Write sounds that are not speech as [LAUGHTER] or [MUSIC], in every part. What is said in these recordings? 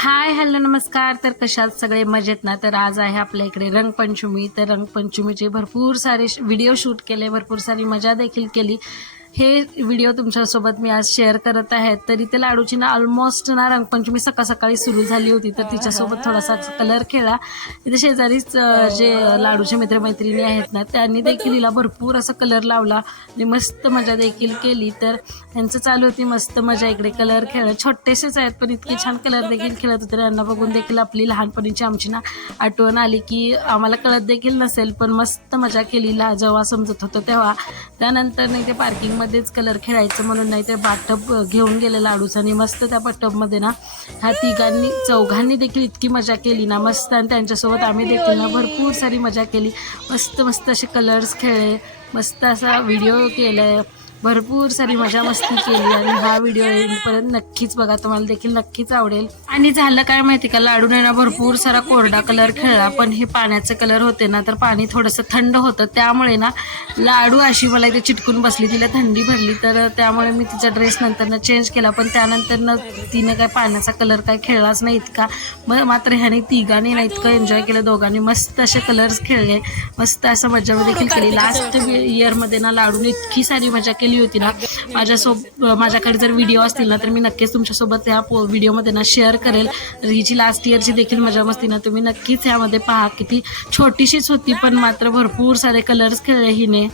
Hi hello नमस्कार. तर कशात सगळे मजेत ना? तर आज आहे आपल्या इकडे रंगपंचमी. तर रंगपंचमीचे भरपूर सारे व्हिडिओ शूट केले भरपूर सारी मजा देखील केली. हे व्हिडिओ तुमच्यासोबत मी आज शेअर करत आहे. तर इथे लाडूची ना ऑलमोस्ट ना रंगपंचमी सकाळ सकाळी सुरू झाली होती. तर तिच्यासोबत थोडासा कलर खेळला इथे शेजारीच जे लाडूचे मित्रमैत्रिणी आहेत ना त्यांनी देखील हिला भरपूर असं कलर लावला. आणि मस्त मजा देखील केली. तर त्यांचं चालू होती मस्त मजा. इकडे कलर खेळ छोटेसेच आहेत पण इतके छान कलर देखील खेळत होते. त्यांना बघून देखील आपली लहानपणीची आमची ना आठवण आली की आम्हाला कळत देखील नसेल पण मस्त मजा केली. ला जेव्हा समजत होतं तेव्हा. त्यानंतर नाही ते मध्येच कलर खेळायचं म्हणून नाही ते बाटप घेऊन गेले लाडूचं आणि मस्त त्या बाटपमध्ये ना ह्या तिघांनी चौघांनी देखील इतकी मजा केली ना मस्त. आणि त्यांच्यासोबत आम्ही देखील ना भरपूर सारी मजा केली. मस्त मस्त असे कलर्स खेळले मस्त असा व्हिडिओ केलाय. भरपूर सारी मजा मस्ती केली आणि हा व्हिडिओ येईपर्यंत नक्कीच बघा तुम्हाला देखील नक्कीच आवडेल. आणि झालं काय माहिती का लाडूने ना भरपूर सारा कोरडा कलर खेळला पण हे पाण्याचे कलर होते ना तर पाणी थोडंसं थंड होतं. त्यामुळे ना लाडू अशी मला इथे चिटकून बसली तिला थंडी भरली तर त्यामुळे मी तिचा ड्रेस नंतर चेंज केला पण त्यानंतर ना तिने काय पाण्याचा कलर काय खेळलाच नाही इतका. मग मात्र ह्याने तिघांनी ना इतकं एन्जॉय केलं दोघांनी मस्त असे कलर्स खेळले मस्त असं मजा देखील केली. लास्ट इयरमध्ये ना लाडूने इतकी सारी मजा केली. होती ना. माझ्यासोब माझ्याकडे जर व्हिडिओ असतील ना तर मी नक्कीच तुमच्यासोबत त्या पो व्हिडिओमध्ये ना शेअर करेल. हिची लास्ट इयरची देखील मजा मस्ती ना तुम्ही नक्कीच ह्यामध्ये पहा. किती छोटीशीच होती पण मात्र भरपूर सारे कलर्स खेळले हिने.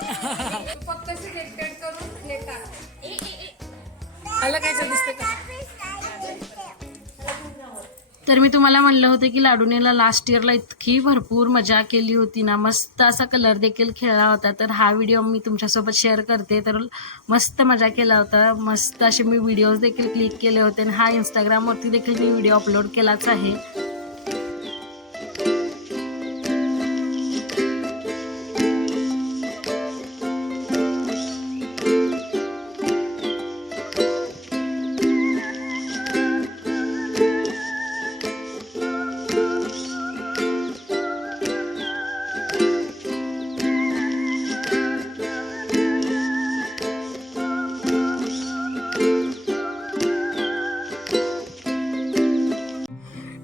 [LAUGHS] दिसते तर मी तुम्हाला म्हणलं होतं की लाडूनेला लास्ट इयरला इतकी भरपूर मजा केली होती ना. मस्त असा कलर देखील खेळला होता. तर हा व्हिडिओ मी तुमच्यासोबत शेअर करते. तर मस्त मजा केला होता. मस्त असे मी व्हिडिओज देखील क्लिक केले होते. आणि हा इंस्टाग्रामवरती देखील मी व्हिडिओ अपलोड केलाच आहे.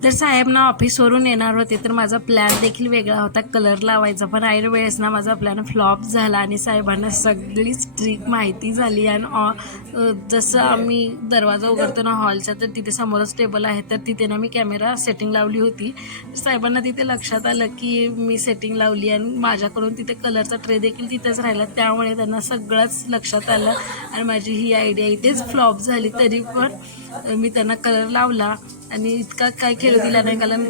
तर साहेब ना ऑफिसवरून येणार होते तर माझा प्लॅन देखील वेगळा होता. कलर लावायचा पण ऐन वेळेस ना माझा प्लॅन फ्लॉप झाला आणि साहेबांना सगळीच ट्रिक माहिती झाली. आणि ऑ- जसं आम्ही दरवाजा उघडतो ना हॉलचा तर तिथे समोरच टेबल आहे तर तिथे ना मी कॅमेरा सेटिंग लावली होती. साहेबांना तिथे लक्षात आलं की मी सेटिंग लावली आणि माझ्याकडून तिथे कलरचा ट्रे देखील तिथेच राहिला. त्यामुळे त्यांना सगळंच लक्षात आलं आणि माझी ही आयडिया इथेच फ्लॉप झाली. तरी पण मी त्यांना कलर लावला. आणि इतका काय खेळ दिला नाही कारण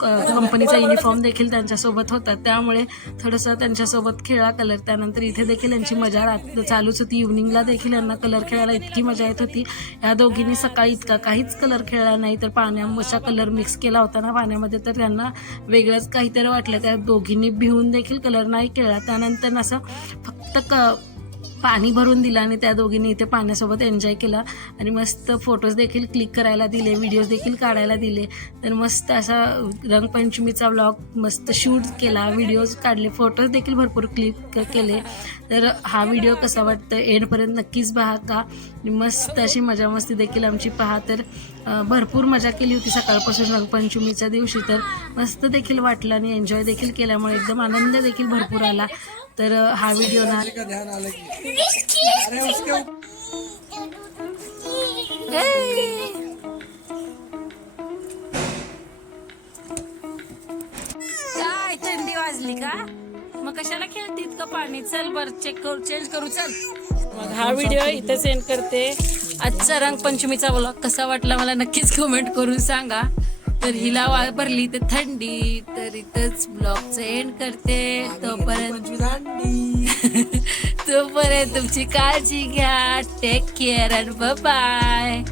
कंपनीचा युनिफॉर्म देखील त्यांच्यासोबत होता. त्यामुळे थोडंसं त्यांच्यासोबत खेळा कलर त्यानंतर इथे देखील यांची मजा रात चालूच होती. इव्हनिंगला देखील यांना कलर खेळायला इतकी मजा येत होती. या दोघींनी सकाळी इतका काहीच कलर खेळला नाही तर पाण्याचा कलर मिक्स केला होता ना पाण्यामध्ये. तर त्यांना वेगळंच काहीतरी वाटलं. त्या दोघींनी भिवून देखील कलर नाही खेळला. त्यानंतर असं फक्त क पाणी भरून दिलं आणि त्या दोघींनी इथे पाण्यासोबत एन्जॉय केला. आणि मस्त फोटोज देखील क्लिक करायला दिले व्हिडिओज देखील काढायला दिले. तर मस्त असा रंगपंचमीचा व्लॉग मस्त शूट केला व्हिडिओज काढले फोटोज देखील भरपूर क्लिक केले. तर हा व्हिडिओ कसा वाटतं एंडपर्यंत नक्कीच पहा का आणि मस्त अशी मजा मस्ती देखील आमची पहा. तर भरपूर मजा केली होती सकाळपासून रंगपंचमीच्या दिवशी. तर मस्त देखील वाटलं आणि एन्जॉय देखील केल्यामुळे एकदम आनंद देखील भरपूर आला. तर हा व्हिडिओ ना काय थंडी वाजली का? मग कशाला खेळतीत का पाणी? चल बर चेक करू चेंज करू चल. मग हा व्हिडिओ इथे सेंड करते. आजचा रंगपंचमीचा व्लॉग कसा वाटला मला नक्कीच कमेंट करून सांगा. तर हिला वा भरली तर थंडी तर इथंच ब्लॉगचं एंड करते. तोपर्यंत [LAUGHS] तोपर्यंत तुमची काळजी घ्या. Take care and bye